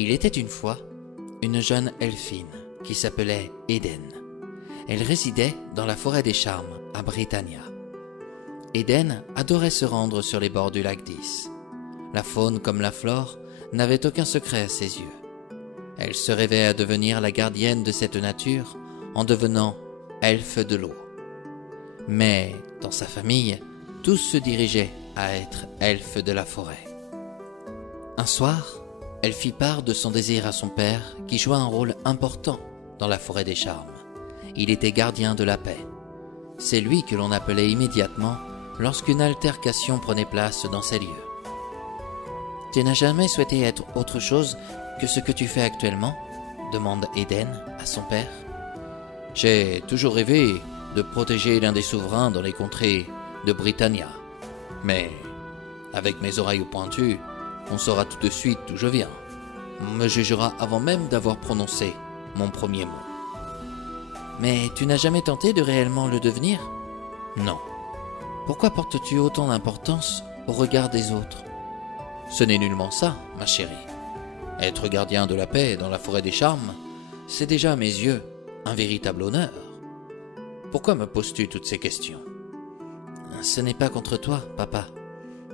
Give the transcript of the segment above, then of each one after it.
Il était une fois une jeune elfine qui s'appelait Eden. Elle résidait dans la forêt des charmes à Britannia. Eden adorait se rendre sur les bords du lac d'Is. La faune comme la flore n'avaient aucun secret à ses yeux. Elle se rêvait à devenir la gardienne de cette nature en devenant elfe de l'eau. Mais dans sa famille, tous se dirigeaient à être elfes de la forêt. Un soir, elle fit part de son désir à son père qui jouait un rôle important dans la forêt des charmes. Il était gardien de la paix. C'est lui que l'on appelait immédiatement lorsqu'une altercation prenait place dans ces lieux. « Tu n'as jamais souhaité être autre chose que ce que tu fais actuellement ?» demande Eden à son père. « J'ai toujours rêvé de protéger l'un des souverains dans les contrées de Britannia. Mais avec mes oreilles pointues, on saura tout de suite d'où je viens. On me jugera avant même d'avoir prononcé mon premier mot. » « Mais tu n'as jamais tenté de réellement le devenir ? » ?»« Non. » « Pourquoi portes-tu autant d'importance au regard des autres ? » ?»« Ce n'est nullement ça, ma chérie. Être gardien de la paix dans la forêt des charmes, c'est déjà à mes yeux un véritable honneur. Pourquoi me poses-tu toutes ces questions ? » ?»« Ce n'est pas contre toi, papa,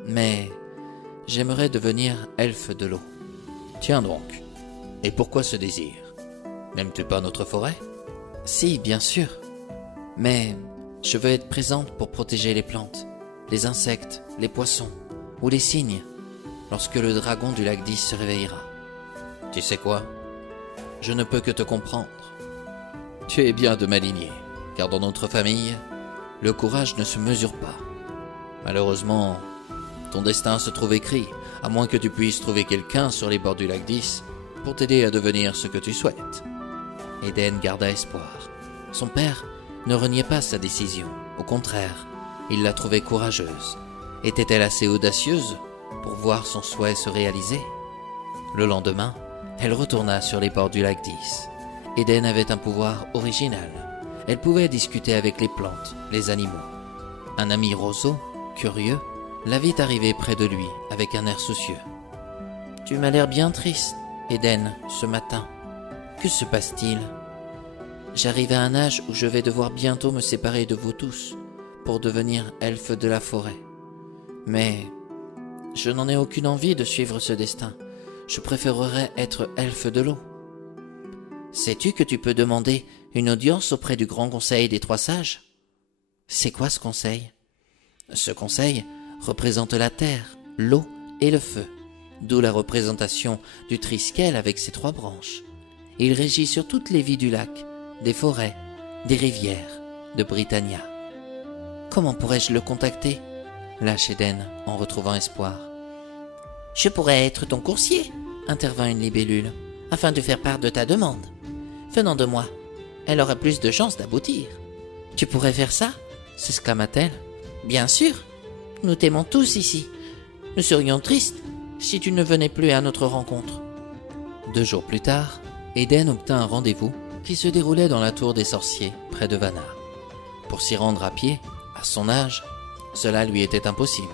mais j'aimerais devenir elfe de l'eau. » »« Tiens donc, et pourquoi ce désir ? N'aimes-tu pas notre forêt ? » ?»« Si, bien sûr, mais je veux être présente pour protéger les plantes, les insectes, les poissons ou les cygnes lorsque le dragon du lac d'Is se réveillera. » »« Tu sais quoi ? Je ne peux que te comprendre. Tu es bien de ma lignée, car dans notre famille, le courage ne se mesure pas. Malheureusement, ton destin se trouve écrit, à moins que tu puisses trouver quelqu'un sur les bords du lac d'Is pour t'aider à devenir ce que tu souhaites. » Eden garda espoir. Son père ne reniait pas sa décision. Au contraire, il la trouvait courageuse. Était-elle assez audacieuse pour voir son souhait se réaliser ? Le lendemain, elle retourna sur les bords du lac d'Is. Eden avait un pouvoir original. Elle pouvait discuter avec les plantes, les animaux. Un ami roseau, curieux, la vit arriver près de lui avec un air soucieux. « Tu m'as l'air bien triste, Eden, ce matin. Que se passe-t-il ? J'arrive à un âge où je vais devoir bientôt me séparer de vous tous pour devenir elfe de la forêt. Mais je n'en ai aucune envie de suivre ce destin. Je préférerais être elfe de l'eau. Sais-tu que tu peux demander une audience auprès du Grand Conseil des Trois Sages ? » ?»« C'est quoi ce conseil ? » ?»« Ce conseil représente la terre, l'eau et le feu, d'où la représentation du triskel avec ses 3 branches. Il régit sur toutes les vies du lac, des forêts, des rivières, de Britannia. »« Comment pourrais-je le contacter ? » lâche Eden en retrouvant espoir. « Je pourrais être ton coursier, » intervint une libellule, « afin de faire part de ta demande. Venant de moi, elle aura plus de chances d'aboutir. »« Tu pourrais faire ça ?» s'exclama-t-elle. « Bien sûr, nous t'aimons tous ici. Nous serions tristes si tu ne venais plus à notre rencontre. » 2 jours plus tard, Eden obtint un rendez-vous qui se déroulait dans la tour des sorciers, près de Vanna. Pour s'y rendre à pied, à son âge, cela lui était impossible.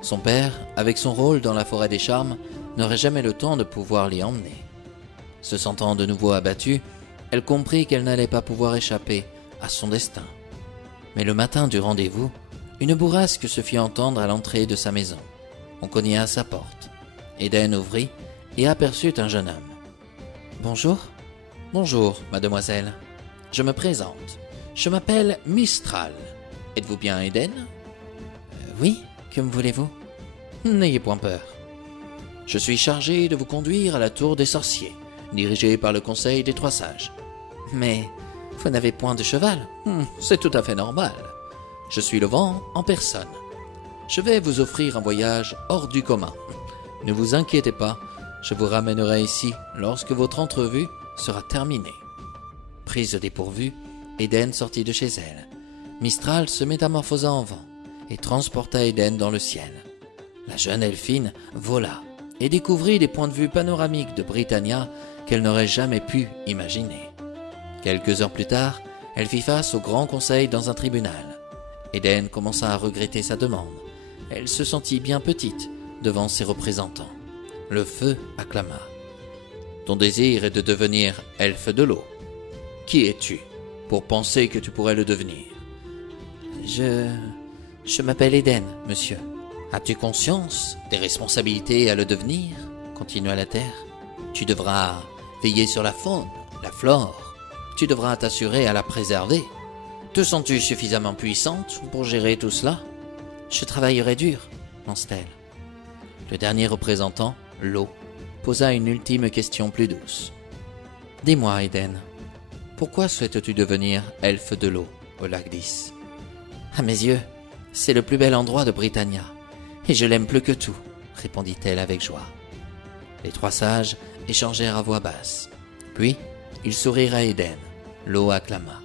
Son père, avec son rôle dans la forêt des charmes, n'aurait jamais le temps de pouvoir l'y emmener. Se sentant de nouveau abattue, elle comprit qu'elle n'allait pas pouvoir échapper à son destin. Mais le matin du rendez-vous, une bourrasque se fit entendre à l'entrée de sa maison. On cogna à sa porte. Eden ouvrit et aperçut un jeune homme. « Bonjour. »« Bonjour, mademoiselle. Je me présente. Je m'appelle Mistral. Êtes-vous bien Eden ? » ?»« Oui, que me voulez-vous ? » ?»« N'ayez point peur. Je suis chargé de vous conduire à la tour des sorciers, dirigée par le conseil des 3 sages. »« Mais vous n'avez point de cheval ? » ?»« C'est tout à fait normal. Je suis le vent en personne. Je vais vous offrir un voyage hors du commun. Ne vous inquiétez pas, je vous ramènerai ici lorsque votre entrevue sera terminée. » Prise au dépourvu, Eden sortit de chez elle. Mistral se métamorphosa en vent et transporta Eden dans le ciel. La jeune elfine vola et découvrit des points de vue panoramiques de Britannia qu'elle n'aurait jamais pu imaginer. Quelques heures plus tard, elle fit face au grand conseil dans un tribunal. Eden commença à regretter sa demande. Elle se sentit bien petite devant ses représentants. Le feu acclama. « Ton désir est de devenir elfe de l'eau. Qui es-tu pour penser que tu pourrais le devenir? Je m'appelle Eden, monsieur. As-tu conscience des responsabilités à le devenir? Continua la terre. Tu devras veiller sur la faune, la flore. Tu devras t'assurer à la préserver. Te sens-tu suffisamment puissante pour gérer tout cela? Je travaillerai dur, lance-t-elle. Le dernier représentant, l'eau, posa une ultime question plus douce. Dis-moi, Eden, pourquoi souhaites-tu devenir elfe de l'eau au lac 10? À mes yeux, c'est le plus bel endroit de Britannia, et je l'aime plus que tout, répondit-elle avec joie. Les trois sages échangèrent à voix basse. Puis, ils sourirent à Eden. L'eau acclama.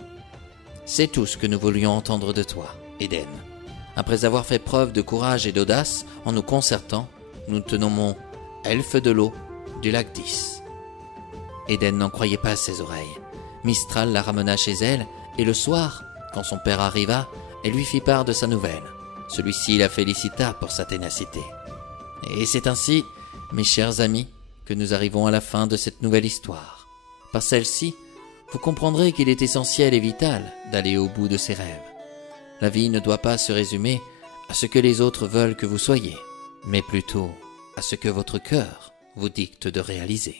C'est tout ce que nous voulions entendre de toi, Eden. Après avoir fait preuve de courage et d'audace en nous concertant, nous te nommons elfe de l'eau du lac 10. Eden n'en croyait pas à ses oreilles. Mistral la ramena chez elle, et le soir, quand son père arriva, elle lui fit part de sa nouvelle. Celui-ci la félicita pour sa ténacité. Et c'est ainsi, mes chers amis, que nous arrivons à la fin de cette nouvelle histoire. Par celle-ci, vous comprendrez qu'il est essentiel et vital d'aller au bout de ses rêves. La vie ne doit pas se résumer à ce que les autres veulent que vous soyez, mais plutôt à ce que votre cœur vous dicte de réaliser.